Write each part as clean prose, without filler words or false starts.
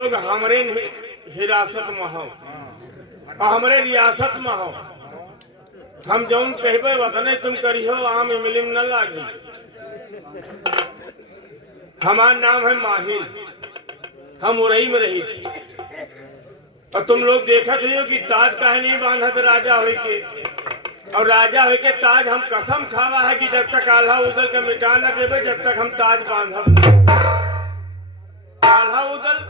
लोग हमरे हिरासत में हो हमरे रियासत में हो। हम जौन कहबे वतने तुम करियो आम इमली न लागी। हमार नाम है माहिल, हम उरई में रही थी। और तुम लोग देखत हो कि ताज काहे नहीं बांधत राजा होई के। और राजा होई के ताज हम कसम खावा है कि जब तक आल्हा उदल के मिटा न देवे जब तक हम ताज बांधब। आल्हा उदल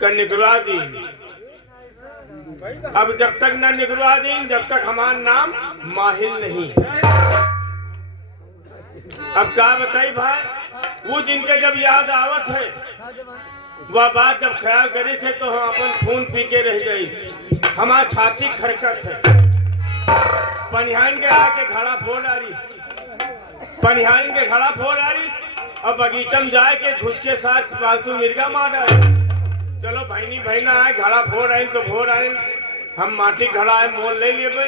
का निकलवा दी, अब जब तक न निकलवा दी जब तक हमारा नाम माहिल नहीं। अब क्या बताई भाई, वो जिनके जब याद आवत है वह बात जब ख्याल करे थे तो हम अपन खून पी के रह गई। हमारा छाती खरकत है। पनिहान के आके घड़ा फोड़ आ रही, पनिहान के घड़ा फोड़ आ रही और बगीचम जाए के घुस के साथ पालतू मिर्गा मार डाले। चलो बहनी बहना आए घड़ा फोड़ आए तो फोड़ आए, हम माटी घड़ा आए मोल ले लिए।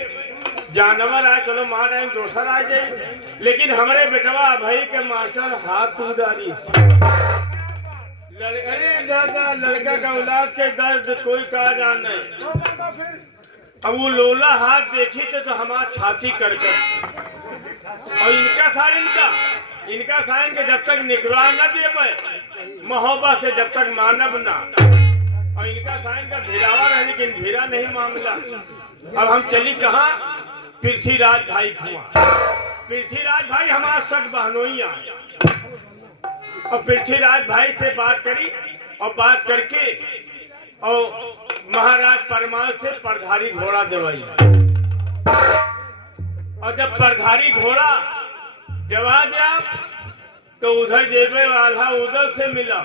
जानवर आए चलो मार आए दोसर आ जाए। लेकिन हमारे बेटवा भाई के मास्टर हाथ उड़ारी। अरे दादा लड़का का औलाद के दर्द कोई कहा जान नहीं। अब वो लोला हाथ देखी तो हमारा छाती कर और इनका था इनका था इनके जब तक निकलवा न दे मोहब्बत से जब तक मानव ना। और इनका था इनका भिरावा रहे लेकिन भिरा नहीं मामला। अब हम चली कहाँ, पृथ्वीराज भाई खुआ। पृथ्वीराज भाई हमारा सग बहनोई आए और पृथ्वीराज भाई से बात करी और बात करके और महाराज परमाल से परधारी घोड़ा देवाई। और जब परधारी घोड़ा देवा दिया तो उधर जेबे वाला उधर से मिला।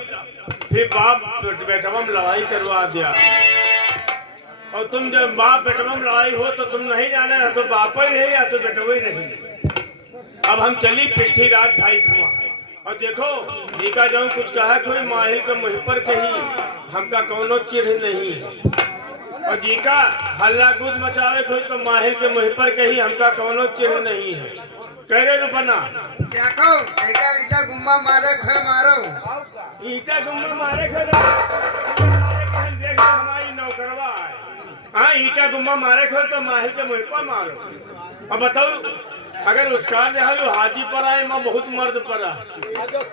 फिर बाप बेटवा में लड़ाई करवा दिया। और तुम जब बाप बेटवा में लड़ाई हो तो तुम नहीं जाने या तो बाप ही रहे या तो बेटवा ही नहीं। अब हम चली पृथ्वीराज भाई खुआ और देखो जीका जाऊं कुछ कहा कोई माहिल के मुँह पर कही हमका कोनो चिढ़ नहीं है। और जीका हल्ला कूद मचावे कोई तो माहिल के मुँह पर कही हमका कोनो चिढ़ नहीं है। कह रहे रुपना क्या कहो ईटा गुम्मा मारे खोए मारो ईटा गुम्मा मारे खोए देख हमारी नौकरवा है। हाँ ईटा गुम्मा मारे खोए तो माहिल के मुँह पर मारो। अब बताओ अगर उसका जो हाजी पर आए मैं बहुत मर्द पर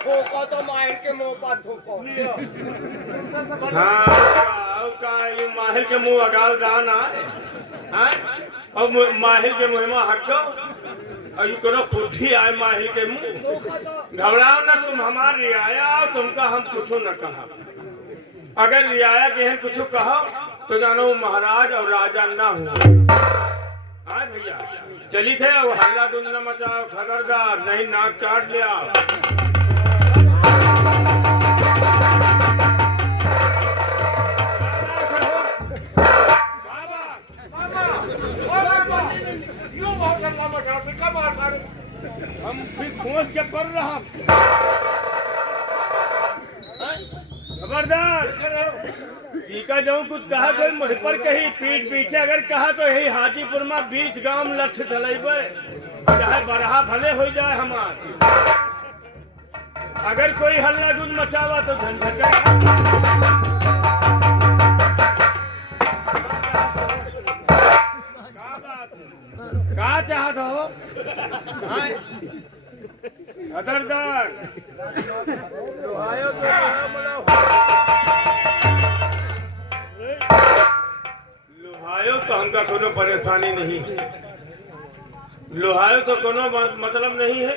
थोको तो माहिल के मुंह पर थोको। हाँ ये माहिल के मुंह अगाल दान आए और माहिल के मुँह में हक और ये करो खुदी आए माहिल के मुंह। घबराओ ना तुम हमारे रियाया तुमका हम कुछ न कहा। अगर रियाया के हम कुछ कहो तो जानो महाराज और राजा ना हो। हाँ भैया चली थे वो हल्ला गुंद न मचाओ खबरदार नहीं नाक काट लिया। हम फिर खोज के पड़ रहा। खबरदार टीका जाऊं कुछ कहा कोई मुझ पर कही पीठ पीछे अगर कहा तो यही हाजीपुर में बीच गांव लठ चलेबे चाहे बरहा भले हो जाए हमार। अगर कोई हल्ला गुद मचावा तो झंझका। क्या चाहत हो खबरदार लोहायो तो हमका कोनो परेशानी नहीं है। लोहायो तो कोनो मतलब नहीं है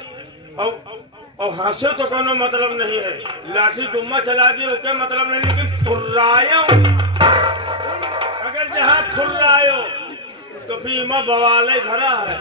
और हंसो तो कोनो मतलब नहीं है। लाठी गुम्मा चला दी उसके मतलब नहीं। लेकिन फुर्रायो अगर जहाँ फुर्रायो तो फिर माँ बवाले धरा है।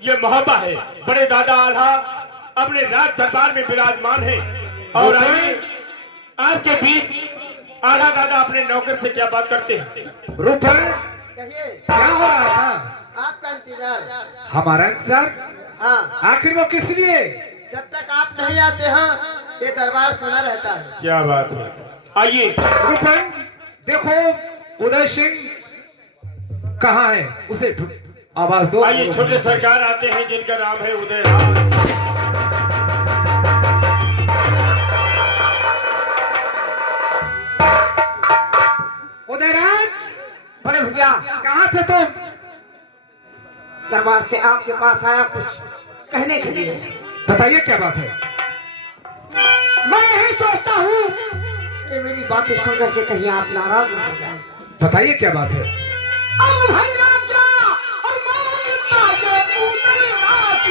ये मोहब्बत है बड़े दादा आल्हा अपने राज दरबार में विराजमान है। और आइए आपके बीच आल्हा दादा अपने नौकर से क्या बात करते हैं। रूपन कहिए क्या हो रहा था? आपका इंतजार। हमारा इंतजार? हाँ आखिर वो किस लिए? जब तक आप नहीं आते हैं ये दरबार सुना रहता है। क्या बात है। आइए रूपन, देखो उदय सिंह कहाँ है, उसे आवाज दो। आइए, छोटे सरकार आते हैं जिनका नाम है उदयराज। उदयराज, बड़े भैया, कहाँ थे तुम? दरबार से आपके पास आया कुछ कहने के लिए। बताइए क्या बात है। मैं यही सोचता हूँ कि मेरी बातें सुन करके कहीं आप नाराज न हो जाए। बताइए क्या बात है। अब भैया क्या और मांगता ये उदयराज।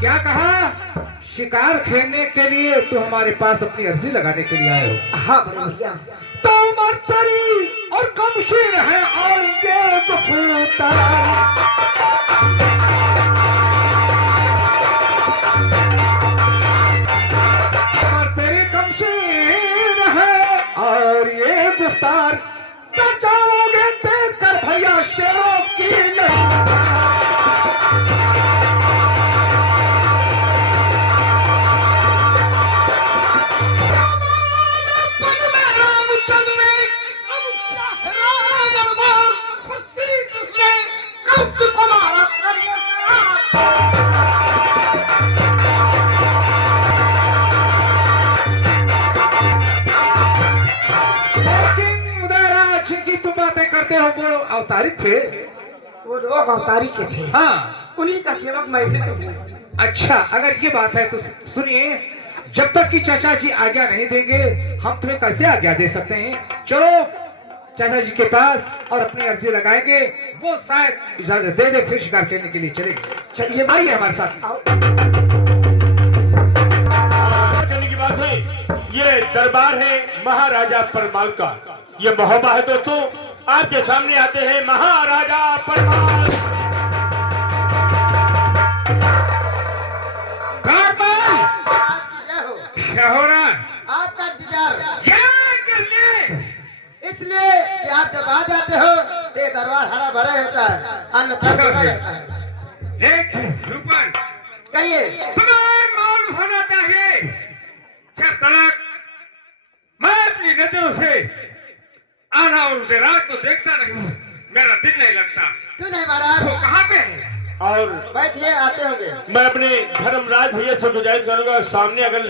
क्या कहा? शिकार खेलने के लिए तो हमारे पास अपनी अर्जी लगाने के लिए आए हो? हाँ बड़े भैया, तो मरतरी और कमशीर है और ये गुफूतार। मरतरी कमशीर है और ये गुफ्तार, क्या चाहोगे देख कर भैया शेरों की लड़ाई। वो अवतारिक थे, वो लोग अवतारी के थे। हाँ, उन्हीं का सेवक मैं भी तो हूँ। अच्छा, अगर ये बात है तो सुनिए, जब तक कि चाचा जी आज्ञा नहीं देंगे हम तुम्हें कैसे आज्ञा दे सकते हैं। चलो चाचा जी के पास और अपनी अर्जी लगाएंगे, वो शायद इजाजत दे दे, फिर शिकार करने के लिए चलेंगे। चलिए आइए हमारे साथ। आओ। करने की बात है, ये दरबार है महाराजा परमाल का। ये महोबा है दोस्तों, आपके सामने आते हैं महाराजा परमाल। क्या हो रहा है? आपका इंतजार क्या कर ले? इसलिए कि आप जब आ जाते हो तो ये दरबार हरा भरा रहता है, अन्यथा सूना रहता है। देख रूपन, कहिए। तुम्हें मालूम होना चाहिए क्या तलाक मैं अपनी नजरों से आना और उदयराज को देखता नहीं हूँ, मेरा दिल नहीं लगता। क्यों नहीं महाराज? वो कहाँ पे है? और बैठिए, आते होंगे। मैं अपने धर्मराज भैया से गुजारिश करूंगा, सामने अगर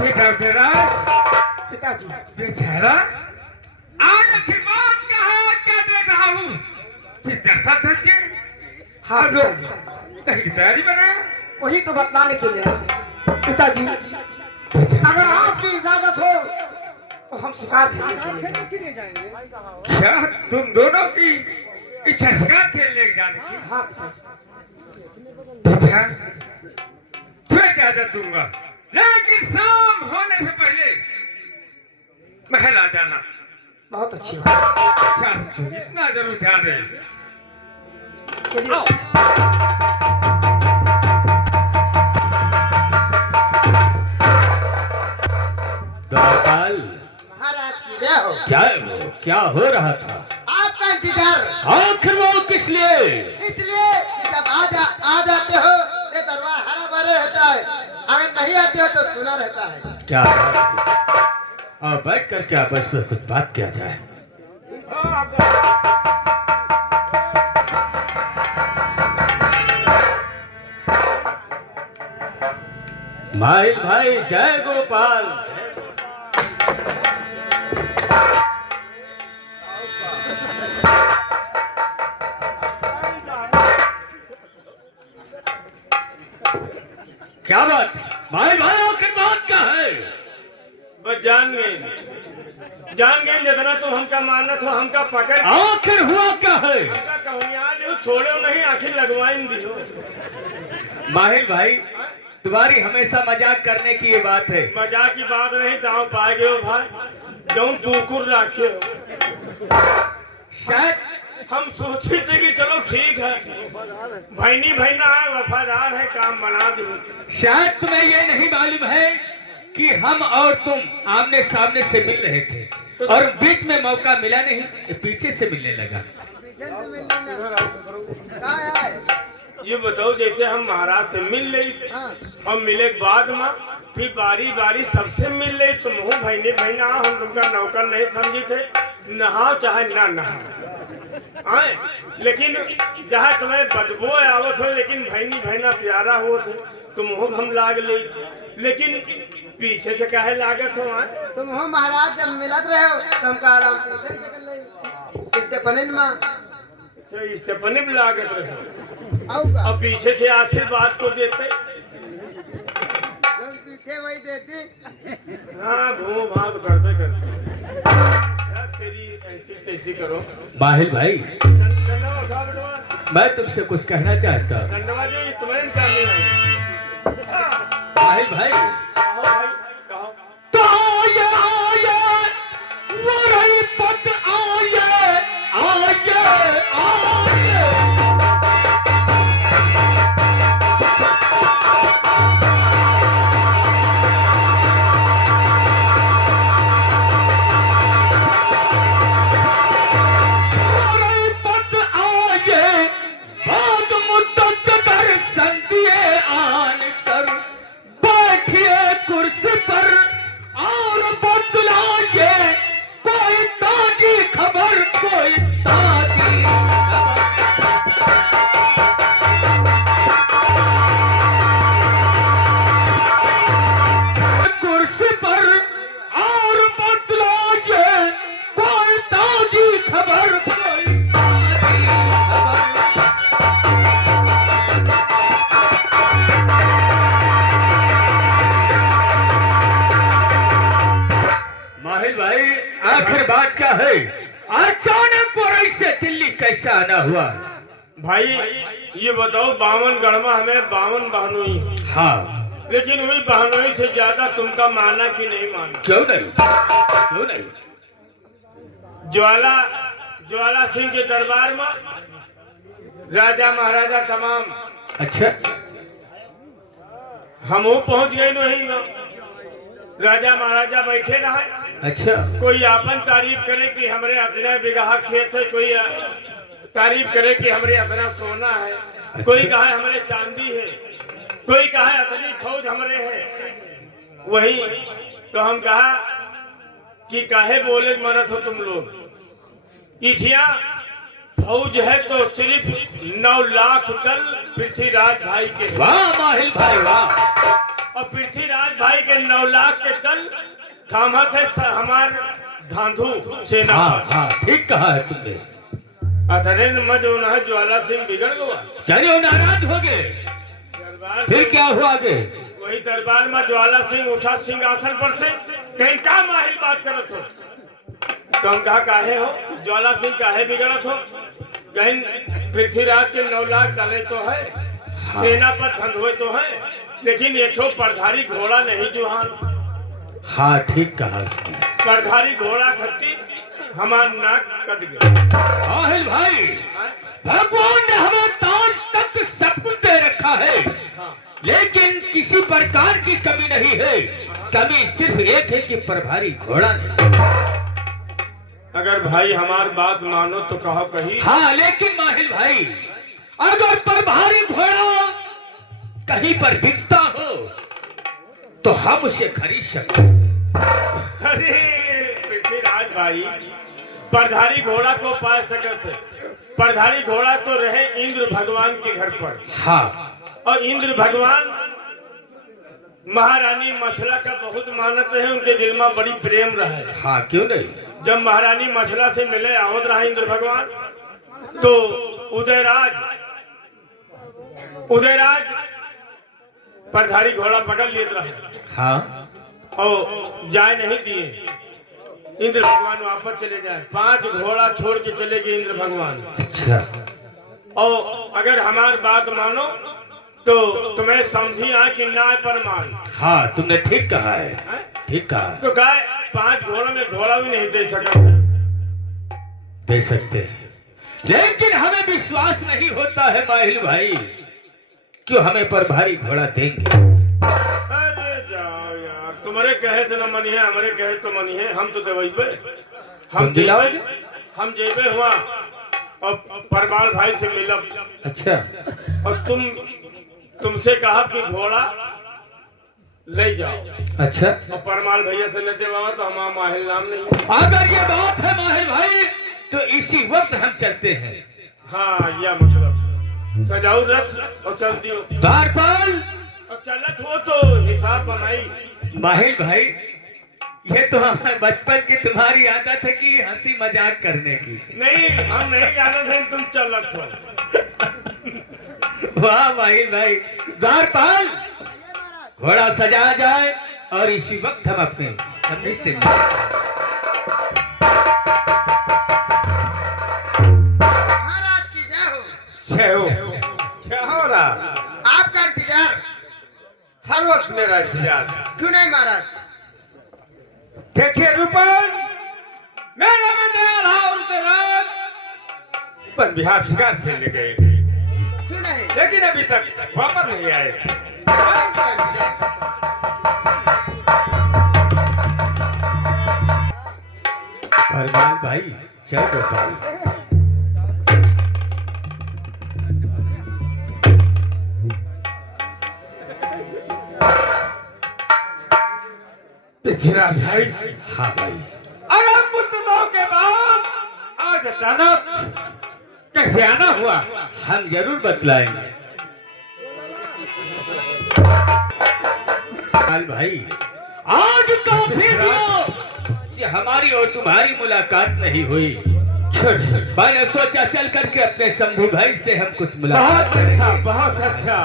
बेटा उदयराज, पिताजी, बेचारा आज आखिर बात क्या है? क्या देख रहा हूँ कि दर्शक देख के हाँ हम लोग पिताजी, कहीं की तैयारी बनाए। वही तो बतलाने के लिए आए। पिताजी, अगर आपकी इजाजत हो तो हम शिकार खेलने के लिए जाएंगे। क्या तुम दोनों की इच्छा शिकार खेलने जाने की? हाँ पिताजी। बेटा, तुम्हें इजाजत दूंगा, लेकिन शाम होने से पहले महल आ जाना। बहुत अच्छी बात। अच्छा, तुम इतना जरूर ध्यान रहे। चलिए। दयापाल, महाराज की जय हो। जय हो। क्या हो रहा था? आपका इंतजार। आखिर वो किस लिए? इसलिए कि जब आ जाते हो ये दरबार हरा भरा रहता है, अगर नहीं आते हो तो सुना रहता है। क्या और बैठ कर क्या आपस में कुछ बात किया जाए। माइल भाई, जय गोपाल। क्या बात? माइल भाई, आखिर बात क्या है? बस जान गए जितना तुम हमका मानत हो, हमका पकड़। आखिर हुआ क्या है? हमका कहूँ छोड़ो नहीं, आखिर लगवाइन दियो। माहिल भाई, तुम्हारी हमेशा मजाक करने की ये बात है। मजाक की बात नहीं, दांव पा गए हो भाई, जो तूकुर राखे हो। शायद हम सोचे थे कि चलो ठीक है, भैनी भैना है, वफादार है, काम बना दी। शायद तुम्हें ये नहीं मालूम है कि हम और तुम आमने सामने से मिल रहे थे और बीच में मौका मिला नहीं, ये पीछे से मिलने लगा। ये बताओ, जैसे हम महाराज से मिल रही थे और मिले बाद में फिर बारी बारी सबसे मिल रही, तुम हो भैनी भैना, हम तुमका नौकर नहीं समझी थे, नहाओ चाहे ना नहाओ आए, लेकिन जहाँ तुम्हें बदबू आवत हो, लेकिन भैनी भैना प्यारा हो थे, तुम हो हम लाग ले, लेकिन पीछे से काहे लागत हो आए? तुम हो महाराज जब मिलत रहे हो तुम कह रहा हूँ स्टेपनी भी लागत रहे, आऊगा और पीछे से आशीर्वाद को देते। तुम पीछे वही देती। हाँ, घूम भाग करते करते यार, तेरी ऐसी तैसी करो। माहिल भाई, डंडवा उठा बेटवा, मैं तुमसे कुछ कहना चाहता हूँ। डंडवा जी, तुम्हें क्या लेना है? माहिल भाई, कहो भाई, कहो। तो आये आये वो रही पत आये आये आये। आखिर बात क्या है? अचानक और से दिल्ली कैसा आना हुआ? भाई ये बताओ, 52 गढ़वा हमें 52 बहनोई हैं। हाँ, लेकिन वही बहनोई से ज्यादा तुमका माना कि नहीं माना? क्यों नहीं, क्यों नहीं? ज्वाला सिंह के दरबार में राजा महाराजा तमाम, अच्छा, हम पहुंच गए नहीं ना, राजा महाराजा बैठे रहे। अच्छा, कोई आपन तारीफ करे कि हमरे इतना बिगहा खेत है, कोई तारीफ करे कि हमरे इतना सोना है, कोई कहे हमरे चांदी है, कोई कहे इतनी फौज हमरे है। वही तो हम कहा कि काहे बोले मरत हो तुम लोग, इठिया फौज है तो सिर्फ 9 लाख दल पृथ्वीराज भाई के। वाह माहिल भाई वाह। और पृथ्वीराज भाई के 9 लाख के दल थामत है हमार धांधु सेना। हाँ हाँ, ठीक कहा है तुमने। अतरे मज होना है, ज्वाला सिंह बिगड़ गया, चलो नाराज हो गए, दरबार फिर क्या हुआ आगे? वही दरबार में ज्वाला सिंह उठा सिंहासन पर से, कहीं का माहिल बात करत हो? तो हम कहा काहे हो ज्वाला सिंह, काहे बिगड़त हो? कहीं पृथ्वीराज के 9 लाख दले तो है, हाँ। सेना पर धंधुए तो है, लेकिन ये तो परधारी घोड़ा नहीं जुहान। हाँ, ठीक कहा। परधारी घोड़ा खत्ती हमार नाक कट गया। माहिल भाई, भगवान ने हमें ताज तक सब कुछ दे रखा है, लेकिन किसी प्रकार की कमी नहीं है। कमी सिर्फ एक है कि प्रभारी घोड़ा नहीं। अगर भाई हमार बात मानो तो कहो कहीं। हाँ, लेकिन माहिल भाई, अगर प्रभारी घोड़ा कहीं पर बिकता हो तो हम उसे खरीद सकते। अरे पृथ्वीराज भाई, परधारी घोड़ा को पा सकते, परधारी घोड़ा तो रहे इंद्र भगवान के घर पर। हाँ, और इंद्र भगवान महारानी मछला का बहुत मानते हैं, उनके दिल में बड़ी प्रेम रहे। हाँ, क्यों नहीं? जब महारानी मछला से मिले आवत रहा इंद्र भगवान, तो उदयराज परधारी घोड़ा पकड़ लेते रहे। हाँ, और जाए नहीं दिए, इंद्र भगवान वापस चले जाए। 5 घोड़ा छोड़ के चले गए इंद्र भगवान। अच्छा, और अगर हमारी बात मानो तो तुम्हें समझी आ कि न्याय पर मान। हाँ, तुमने ठीक कहा है, ठीक कहा। तो गाय 5 घोड़ों में घोड़ा भी नहीं दे सकते। दे सकते हैं, लेकिन हमें विश्वास नहीं होता है माहिल भाई, क्यों हमें पर भारी घोड़ा देंगे। अरे जाओ यार, तुम्हारे कहे तो न मनी है, हमारे कहे तो मनी है। हम तो दवाइबे, हम दिलाओगे? हम जेबे हुआ और परमाल भाई से मिलब। अच्छा, और तुमसे कहा कि घोड़ा ले जाओ। अच्छा, और परमाल भैया से न देवा तो हमारा माहिल नाम नहीं। अगर ये बात है माहिल भाई तो इसी वक्त हम चलते हैं। हाँ, यह मतलब सजाऊ रथ और चल दियो। द्वारपाल, और चलत हो तो हिसाब बनाई। माहिल भाई, ये तो हमारे बचपन की तुम्हारी आदत है कि हंसी मजाक करने की। नहीं, हम नहीं जानते थे तुम चलत हो। वाह माहिल भाई। द्वारपाल, घोड़ा सजा जाए और इसी वक्त हम अपने अपने से महाराज की जय हो। क्या हो रहा? आपका इंतजार। हर वक्त मेरा इंतजार। क्यों नहीं महाराज? देखिए रूपन, मेरे वन बिहार शिकार खेलने गए, क्यों नहीं? लेकिन अभी तक वापस नहीं आए। परमाल भाई, जय गोपाल। पृथ्वीराज भाई। हाँ भाई। अरे मुद्दों के बाद आज अचानक कैसे आना हुआ? हम जरूर बतलाएंगे। परमाल भाई, आज काफी दिनों से हमारी और तुम्हारी मुलाकात नहीं हुई। मैंने सोचा चल करके अपने शंभू भाई से हम कुछ बहुत अच्छा, बहुत अच्छा।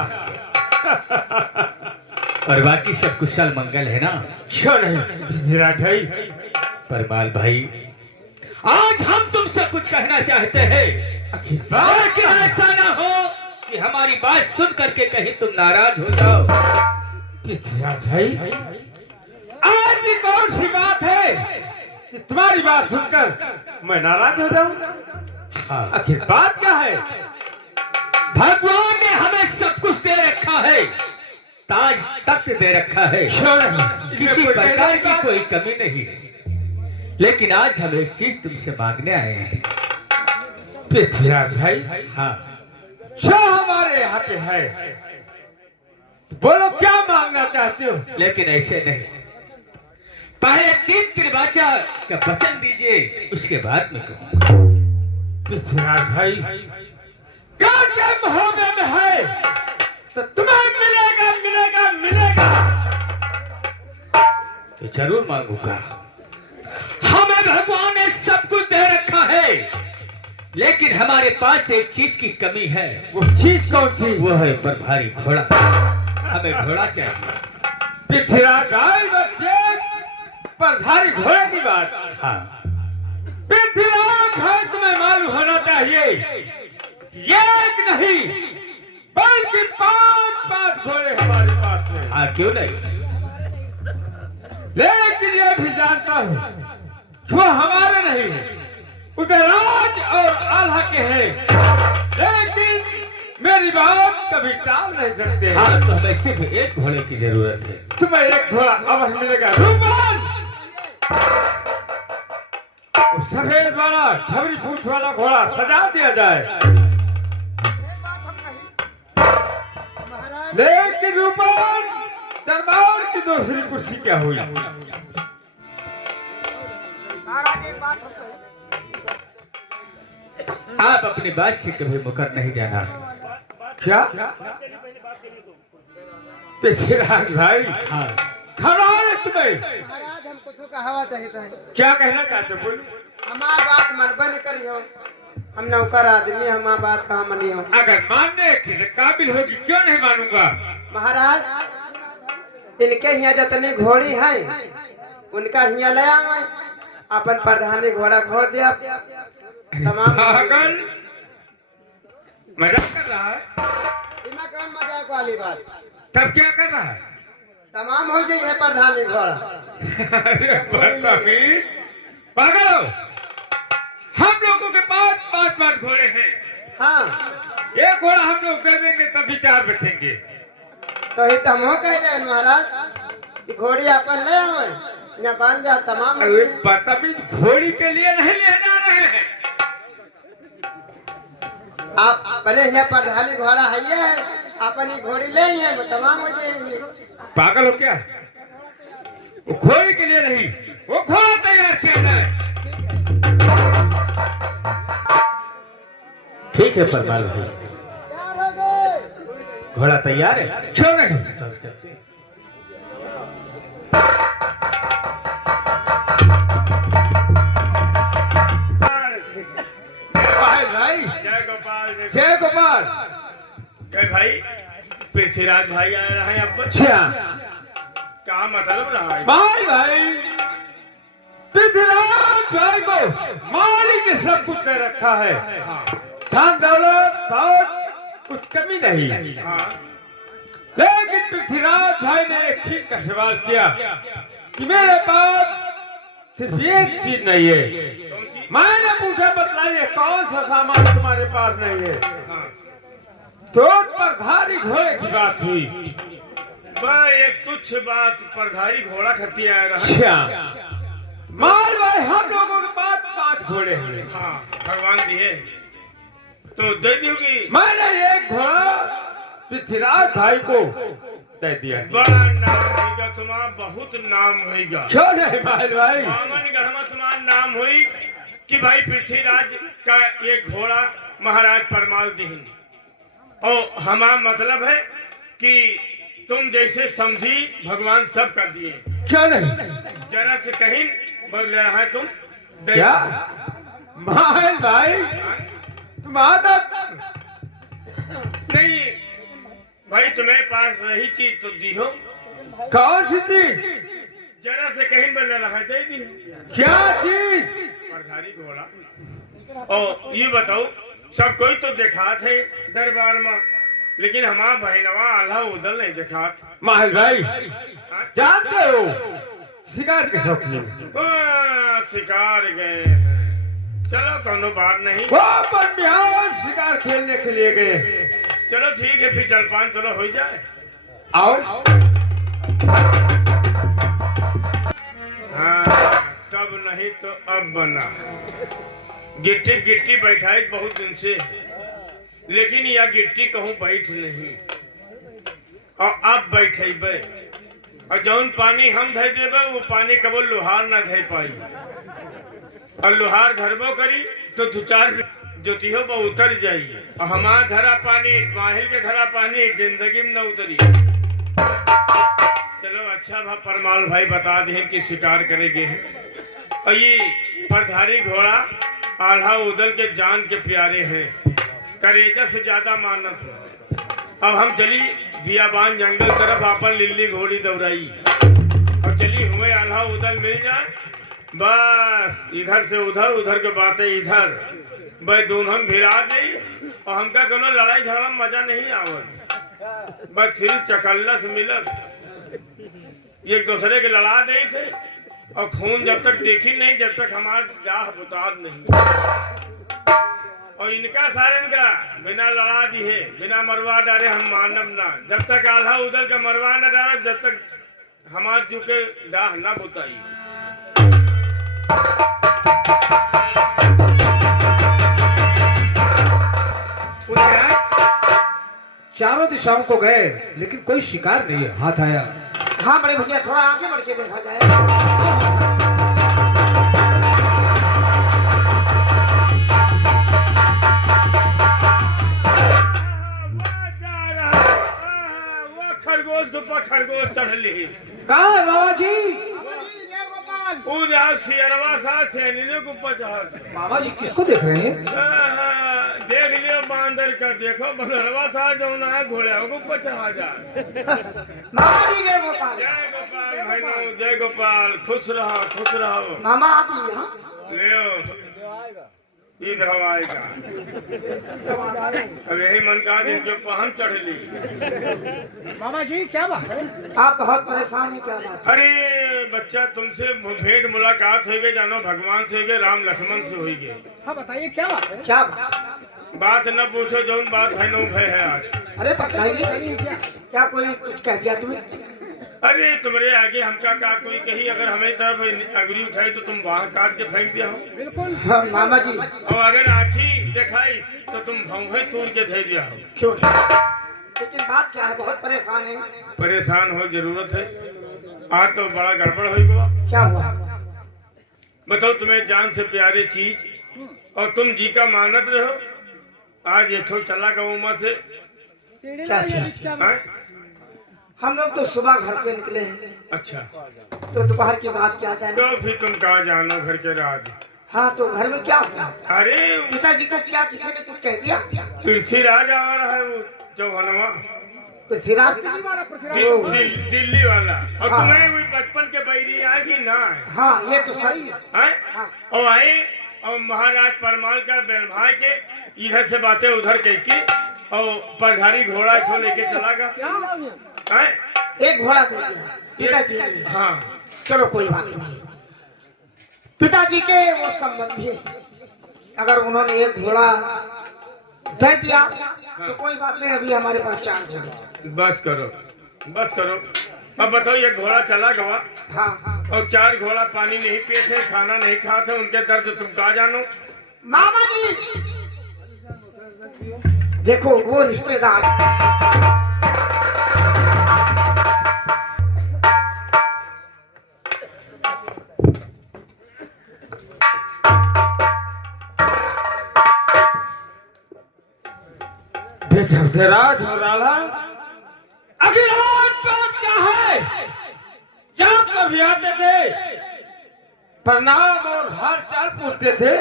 और बाकी सब कुशल मंगल है ना? क्यों नहीं पृथ्वीराज भाई? परमाल भाई, आज हम तुमसे कुछ कहना चाहते हैं, लेकिन ऐसा ना हो कि हमारी बात सुन करके कहीं तुम नाराज हो जाओ। पृथ्वीराज भाई, आज की कौन सी बात है कि तुम्हारी बात सुनकर मैं नाराज हो जाऊं? हाँ, आखिर बात क्या है? भगवान ने हमें सब कुछ दे रखा है, ताज तख्त दे रखा है, क्यों नहीं? किसी प्रकार की कोई कमी नहीं है, लेकिन आज हम एक चीज तुमसे मांगने आए हैं। पृथ्वीराज भाई, हाँ, जो हमारे यहाँ पे है, बोलो क्या मांगना चाहते हो? लेकिन ऐसे नहीं, पहले 3 त्रिवाचा का वचन दीजिए, उसके बाद में कहूँ। पृथ्वीराज भाई, कांटे मुंह में है तो तुम्हें मिलेगा, मिलेगा, मिलेगा। तो जरूर मांगूंगा। हमें भगवान ने सब कुछ दे रखा है, लेकिन हमारे पास एक चीज की कमी है। वो चीज कौन थी? वो है पर भारी घोड़ा। हमें घोड़ा चाहिए। पृथ्वीराज भाई, बच्चे पर भारी घोड़े की बात। हाँ, पृथ्वीराज भाई, तुम्हें मालूम होना चाहिए, एक नहीं बल्कि 5 घोड़े हमारे पास हैं। हाँ, क्यों नहीं? लेकिन ये भी जानता हूँ वो हमारे नहीं है, उदयराज और आल्हा के हैं, लेकिन मेरी बात कभी टाल नहीं सकते। हाँ, तो हमें सिर्फ एक घोड़े की जरूरत है। तुम्हें एक घोड़ा अवश्य मिलेगा। रूमान, सफेद वाला छबरी पूंछ वाला घोड़ा सजा दिया जाए। लेकिन रूमान, दरबार की दूसरी कुर्सी क्या हुई? आप अपनी बात से कभी मुकर नहीं जाना। क्या? पृथ्वीराज भाई, हाँ, खड़ा है तुम्हें? महाराज हमको तो का हवा चाहिए था। क्या कहना चाहते हो? बोलो। हमार बात मनबा नहीं करी हो, हम नौकर आदमी, हमार बात कहाँ मनी हो। अगर मानने के काबिल होगी, क्यों नहीं मानूंगा? महाराज, इनके यहाँ जितनी घोड़ी है उनका यहाँ ले आवे, अपन प्रधानी घोड़ा घोड़ दिया तमाम। पागल, मजाक कर रहा है? इमा कौन मजाक वाली बात? तब क्या कर रहा है? तमाम हो जाई है प्रधानी घोड़ा। अरे बदतमीज, पागल हो? हम लोगों के पास 5 घोड़े हैं। हाँ एक घोड़ा हम लोग दे देंगे तभी 4 बचेंगे। तो ही तम हो कह रहे महाराज कि घोड़ी अपन ले आओ या बांध जा तमाम। अरे बदतमीज, घोड़ी के लिए नहीं ले जा रहे हैं। आप भले है प्रधानी घोड़ा है अपनी घोड़ी ले ही है तमाम हो जाएंगे। पागल हो क्या? वो घोड़ी के लिए नहीं, वो घोड़ा तैयार किया जाए। ठीक है परमाल भाई, घोड़ा तैयार है, क्यों नहीं? तब चलते हैं। भाई जय गोपाल जय गोपाल। जय भाई, पृथ्वीराज भाई आ रहे हैं अब। अच्छा क्या मतलब रहा है? भाई पृथ्वीराज भाई को मालिक ने सब कुछ दे रखा है। हाँ धन दौलत बहुत कुछ कमी नहीं। हाँ लेकिन पृथ्वीराज भाई ने एक चीज का सवाल किया कि मेरे पास सिर्फ एक चीज नहीं है। मैंने पूछा बतलाइए कौन सा सामान तुम्हारे पास नहीं है? हाँ तो परधारी घोड़े की बात हुई। बस एक कुछ बात परधारी घोड़ा खती आ रहा है। अच्छा माल भाई, हम लोगों के पास 5 घोड़े हैं। हाँ भगवान दिए तो दे दोगी। मैंने एक घोड़ा पृथ्वीराज भाई को दे दिया। बड़ा नाम होगा तुम्हारा, बहुत नाम होगा। क्यों नहीं माल भाई? बामन गढ़ में तुम्हारा नाम हुई कि भाई पृथ्वीराज का एक घोड़ा महाराज परमाल दिहिन। और हमारा मतलब है कि तुम जैसे समझी भगवान सब कर दिए। क्यों नहीं? जरा से कहीं बोल रहा है तुम क्या माल भाई, तुम आदत नहीं भाई, तुम्हें पास रही चीज तो दी हो। कौन सी चीज? जरा से कहीं बोल रहा है दे दी। क्या चीज? परधारी घोड़ा। और ये बताओ, सब कोई तो देखा थे दरबार में, लेकिन हमारा बहनवा आल्हा उदल नहीं देखा। माहिल भाई जानते हो शिकार के शौकीन, शिकार गए हैं। चलो कोनो बात नहीं, वो अपन बिहार शिकार खेलने के लिए गए। चलो ठीक है, फिर जलपान चलो हो जाए। और हाँ तब नहीं तो अब बना। गिट्टी गिट्टी बैठाई बहुत दिन से, लेकिन यह गिट्टी कहूँ बैठ नहीं। और अब बैठेबे और जौन पानी हम धै देबे वो पानी कबो लोहार न धै पाई। और लोहार धरबो करी तो 2-4 जोतियो वो उतर जाइए। और हमारा धरा पानी, माहिल के धरा पानी जिंदगी में न उतरी। चलो अच्छा भा परमाल भाई बता दें कि शिकार करेंगे हैं। और ये परधारी घोड़ा आल्हा उदल के जान के प्यारे हैं, करेजा से ज्यादा मानत है। अब हम चली बियाबान जंगल तरफ आपन लिल्ली घोड़ी दौड़ाई और चली हुए आल्हा उदल मिल जाए, बस इधर से उधर, उधर के बातें इधर, भाई दोनों भिड़ा गई। और हमका कोनो लड़ाई झगड़ा में मजा नहीं आवत, बस सिर्फ चकल्लस मिलत, एक दूसरे के लड़ा दे थे। और खून जब तक देखी नहीं, जब तक हमारा जाह बुताद नहीं। और इनका सारे इनका बिना लड़ा दिए, बिना मरवा डाले हम मानव ना। जब तक आल्हा उदल का मरवा न डाला, जब तक हमारे चुके डाह न बुताई। चारों दिशाओं को गए लेकिन कोई शिकार नहीं हाथ आया। हाँ बड़े भैया थोड़ा आगे बढ़ के देखा जाए। खरगोश के ऊपर खरगोश चढ़ ली। कहाँ है बाबा जी? सियरवा सा सैनियों के ऊपर चढ़ा। बाबा जी किसको देख रहे हैं? देख लियो बांदर का, देखो बंदरवा था जो ना घोड़े के ऊपर चढ़ा जा। मामा जी जय गोपाल। जय गोपाल भाई, जय गोपाल, खुश रहो खुश रहो। मामा आप यहाँ ले ईद हवाएगा। अब यही मन का दिन जो पहन चढ़ ली। मामा जी क्या बात है? आप बहुत परेशान हैं, क्या बात है? अरे बच्चा तुमसे भेंट मुलाकात हो गई, जानो भगवान से गए, राम लक्ष्मण से हुई गए। हाँ बताइए क्या बात है? क्या बात? बात न पूछो, जौन बात है नो भय है आज। अरे बताइए, क्या कोई कुछ कह दिया तुम्हें? अरे तुम्हारे आगे हमका का कोई कही, अगर हमें तरफ अगरी उठाई तो तुम वहाँ काट के फेंक दिया हो। बिल्कुल। हाँ, मामा जी। और अगर आँखी दिखाई तो तुम भौंहे तोड़ के दे दिया हो। क्यों नहीं? लेकिन बात क्या है, बहुत परेशान है। परेशान हो जरूरत है, आज तो बड़ा गड़बड़ हो गया। क्या हुआ? बताओ, तुम्हें जान से प्यारे चीज और तुम जी का मानत रहो, आज ये तो चला गया उम्र से। क्या चीज? हाँ? हम लोग तो सुबह घर से निकले हैं, अच्छा, तो दोपहर की बात क्या जाने। तो फिर तुम कहा जानो घर के राज। हाँ, तो घर में क्या हुआ? अरे पिताजी को क्या किसी ने कुछ कह दिया? पृथ्वीराज आ रहा है, वो चौहनवा पृथ्वीराज। दिल्ली वाला। और हाँ। तुम्हें कोई बचपन के बैरी आए कि ना आए? हाँ, ये तो सही है। हैं? हाँ। और आए और महाराज परमाल का बेलभाई के इधर से बातें उधर कह के और परधारी घोड़ा छो लेके चला गया। हैं? एक घोड़ा दे दिया पिताजी ने। हाँ, चलो कोई बात नहीं, पिताजी के वो संबंधी हैं। अगर उन्होंने एक घोड़ा दे दिया तो कोई बात नहीं, अभी हमारे पास 4 घोड़े। बस करो, बस करो। अब बताओ, ये घोड़ा चला गवा हाँ, और 4 घोड़ा पानी नहीं पिए थे, खाना नहीं खाते, उनके दर्द तुम कहा जानो। मामा जी देखो, वो रिश्तेदार राज हो रहा आखिर आज बात क्या है? जब कभी आते थे प्रणाम और हाल चाल पूछते थे,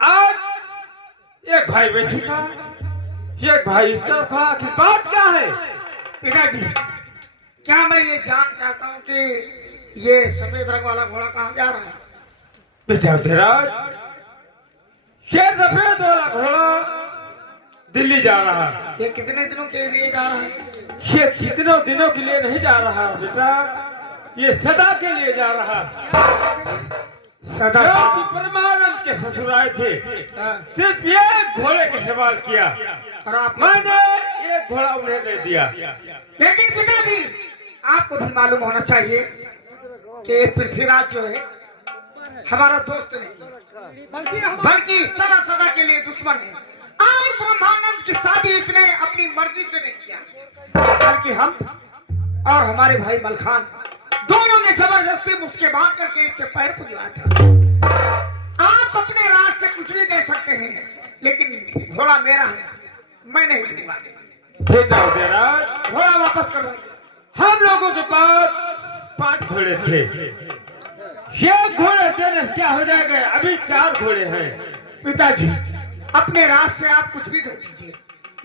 आज एक भाई वैसे खड़ा, एक भाई इस तरफ खड़ा। आखिर बात क्या है? पिताजी, क्या मैं ये जान चाहता हूँ कि ये सफेद रंग वाला घोड़ा कहाँ जा रहा है? विद्यार्थीराज, ये सफेद वाला घोड़ा दिल्ली जा रहा है। ये कितने दिनों के लिए जा रहा है? ये कितनों दिनों के लिए नहीं जा रहा बेटा, ये सदा के लिए जा रहा है। सदा। जब परमानंद के ससुर आए थे, हाँ। सिर्फ एक घोड़े का सवाल किया, और आप मैंने एक घोड़ा उन्हें दे दिया। लेकिन पिताजी, आपको भी मालूम होना चाहिए कि ये पृथ्वीराज जो है हमारा दोस्त नहीं, बल्कि सदा सदा के लिए दुश्मन है। आज ब्रह्मानंद की शादी इसने अपनी मर्जी से नहीं किया, बल्कि हम और हमारे भाई मलखान दोनों ने जबरदस्ती मुझके बांध करके इसके पैर को दिया था। आप अपने राज से कुछ भी दे सकते हैं, लेकिन घोड़ा मेरा है, मैं नहीं दूंगा। विद्यार्थीराज, घोड़ा वापस करवाइए। हम लोगों के पास 5 घोड़े थे, ये घोड़े देने से क्या हो जाएगा? अभी 4 घोड़े हैं। पिताजी, अपने राज से आप कुछ भी दे दीजिए,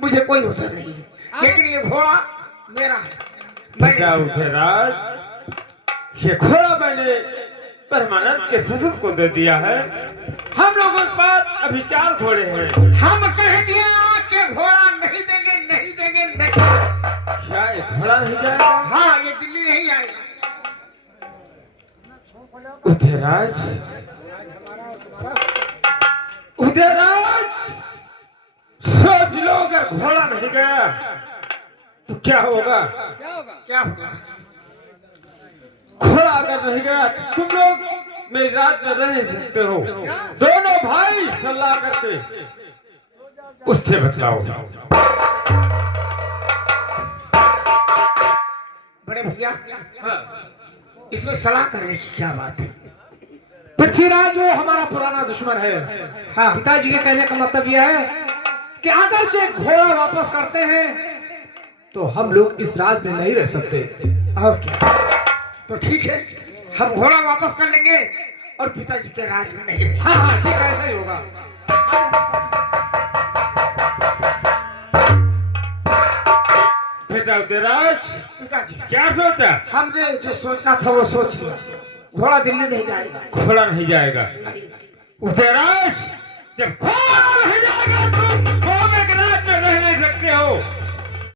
मुझे कोई उधर नहीं है, लेकिन ये घोड़ा मेरा है। विद्यार्थीराज, ये घोड़ा मैंने परमानंद के ससुर को दे दिया है। हम लोगों के पास अभी 4 घोड़े हैं। हम कह दिया कि घोड़ा नहीं देंगे, नहीं देंगे, नहीं। क्या ये घोड़ा नहीं जाएगा? हाँ, ये दिल्ली नहीं आएगा। उदयराज, उदयराज, सोच लो अगर घोड़ा नहीं गया तो क्या होगा? क्या होगा? घोड़ा अगर नहीं गया तो तुम लोग मेरी रात में रह नहीं सकते हो। दोनों भाई सलाह करके उससे बचलाओ। बड़े भैया, इसमें सलाह करने की क्या बात है? पृथ्वीराज वो हमारा पुराना दुश्मन है। हाँ। पिताजी के कहने का मतलब यह है कि अगर जो घोड़ा वापस करते हैं तो हम लोग इस राज में नहीं रह सकते। और क्या? तो ठीक है, हम घोड़ा वापस कर लेंगे और पिताजी के राज में नहीं रहेंगे। हाँ हाँ, ठीक है, ऐसा ही होगा। उदयराज, पिताजी, क्या सोचा? हमने जो सोचना था वो सोच लिया, घोड़ा दिल्ली नहीं जाएगा। घोड़ा नहीं जाएगा। नहीं। उदयराज, जब घोड़ा रह जाएगा तो